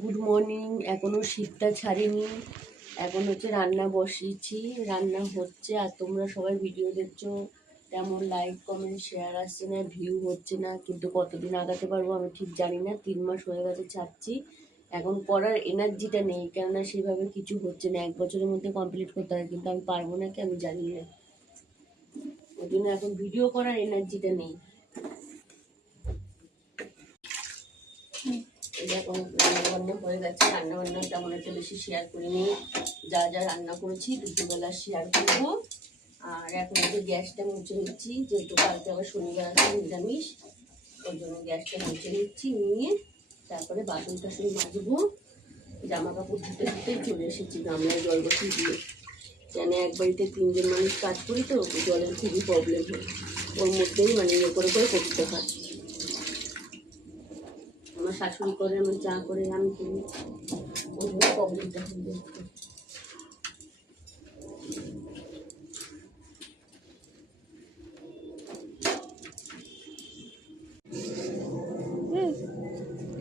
Good morning. এখনো শীতটা ছাড়েনি, এখন হচ্ছে রান্না বসিয়েছি, রান্না হচ্ছে। আর তোমরা সবাই ভিডিও দেখছো, তেমন লাইক কমেন্ট শেয়ার আসছে না, ভিউ হচ্ছে না। কিন্তু কতদিন আগাতে পারবো আমি ঠিক জানি না। 3 মাস হয়ে গেছে ছাড়ছি, এখন করার এনার্জিটা নেই, কেননা সেভাবে কিছু হচ্ছে না। 1 বছরের মধ্যে কমপ্লিট করতে হয়, কিন্তু আমি পারবো না কি আমি জানি না। ওই জন্য এখন ভিডিও করার এনার্জিটা নেই। এখন রান্নাবান্না হয়ে গেছে, রান্নাবান্না তেমন একটা বেশি শেয়ার করিনি। যা যা রান্না করেছি দুপুরবেলা শেয়ার করবো। আর এখন যে গ্যাসটা মুছে নিচ্ছি, যেহেতু কালকে আবার শনিবার আছে নিরামিষ, ওই জন্য গ্যাসটা মুছে নিচ্ছি। নিয়ে তারপরে বাসন টাসন মাজবো। জামা কাপড় ধুতে ধুতেই চলে এসেছি গামলায় জল বসিয়ে দিয়ে। কেন এক বাড়িতে 3জন মানুষ কাজ করি তো জলের খুবই প্রবলেম হয়, ওর মধ্যেই মানে ইয়ে করে করে করতে হয়। আমার শাশুড়ি করে, আমার চা করে, আমি করি, ওই জন্য প্রবলেমটা হয়ে যাচ্ছে।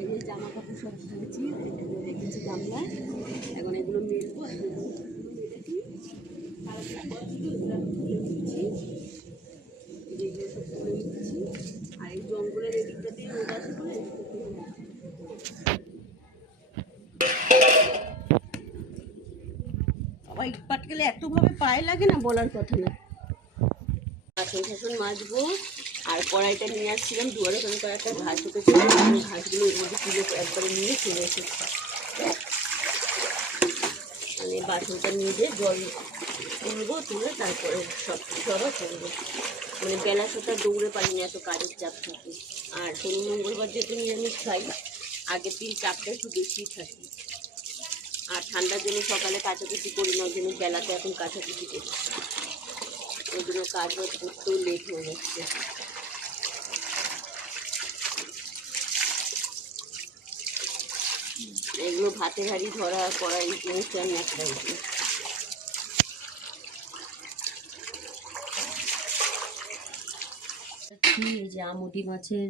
এই যে জামা কাপড় সব ধুয়েছি, রেখেছি গামলায়। এখন এগুলো মেলবো, আর এই জঙ্গলের এদিকটা দিয়ে রোদ আসে বলে আবার ইট পাট গেলে এতভাবে পায়ে লাগে না, বলার কথা না। বাসন টাসন মাজবো। আর কড়াইটা নিয়ে আসছিলাম, দুয়ারে ওখানে কয়েকটা ঘাস উঠেছিল, ঘাসগুলো এর মধ্যে তুলে একবারে নিয়ে চলে এসেছি। মানে বাসনটা নিয়ে যেয়ে জল তুলবো, তুলে তারপরে সব কিছু আবার করবো। মানে বেলা সেটা দৌড়ে পারি না, এত কাজের চাপ থাকে। আর শনি মঙ্গলবার যেহেতু নিরামিষ খাই, আগের দিন চাপটা একটু বেশিই থাকে। আর ঠান্ডার জন্য সকালে কাচাকুচি করি না, ওই জন্য বেলাতে এখন কাচাকুচি করি, ওই জন্য কাজ বাজ করতেও লেট হয়ে যাচ্ছে। এগুলো ভাতের হাঁড়ি ধরা করা এই জিনিসটা আমি একটা এই যে আমুদি মাছের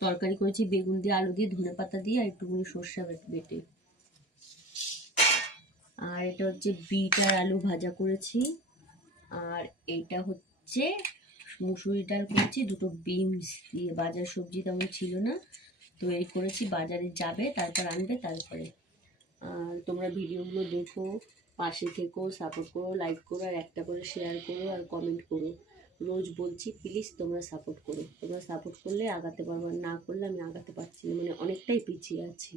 তরকারি করেছি, বেগুন দিয়ে, আলু দিয়ে, ধনে পাতা দিয়ে, আর একটুখানি সর্ষে বেটে। আর এটা হচ্ছে বিট আর আলু ভাজা করেছি। আর এইটা হচ্ছে মুসুরি ডাল করেছি, দুটো বিনস দিয়ে। বাজার সবজি তেমন ছিল না, তো এই করেছি। বাজারে যাবে, তারপর আনবে, তারপরে। আর তোমরা ভিডিওগুলো দেখো, পাশে থেকো, সাপোর্ট করো, লাইক করো, আর একটা করে শেয়ার করো, আর কমেন্ট করো। রোজ বলছি, প্লিজ তোমরা সাপোর্ট করো। তোমরা সাপোর্ট করলে আগাতে পারবো, আর না করলে আমি আগাতে পারছি না, মানে অনেকটাই পিছিয়ে আছি।